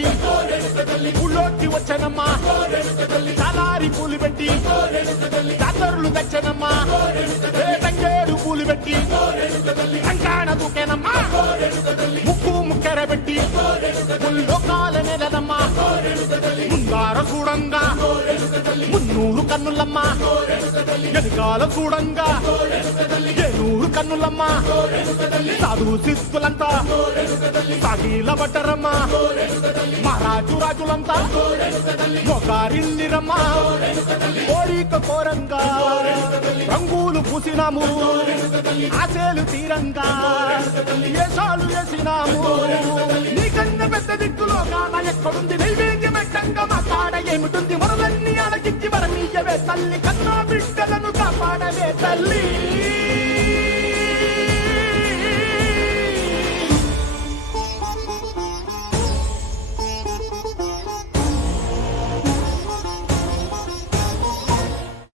పెట్టి ఊళ్ళోకి వచ్చానమ్మా చాలారి పూలు పెట్టి జాతరులు తెచ్చానమ్మా తంగేడు పూలు పెట్టి కంకాణ దూకేనమ్మా ముక్కు ముక్కెర పెట్టి ముల్లోకాల నెలనమ్మా ముందార చూడంగా మున్నూరు కన్నులమ్మా ఎనకాల చూడంగా ఏనూరు కన్నులమ్మా సాధు శిస్తులంతా సాగిల బట్టరమ్మా మహారాజు రాజులంతా మొగారిల్లిరమ్మా కోరిక కోరంగా రంగులు పూసినాము ఆశలు తీరంగా ఏషాలు వేసినాము నీకన్నా పెద్ద దిక్కులో కాన ఎక్కడుంది నైవేద్యం ఎట్టంగా మా కాడ ఏమిటుంది మనలన్నీ అలగించి మరమీయవే తల్లి కన్నా బిడ్డలను కాపాడవే తల్లి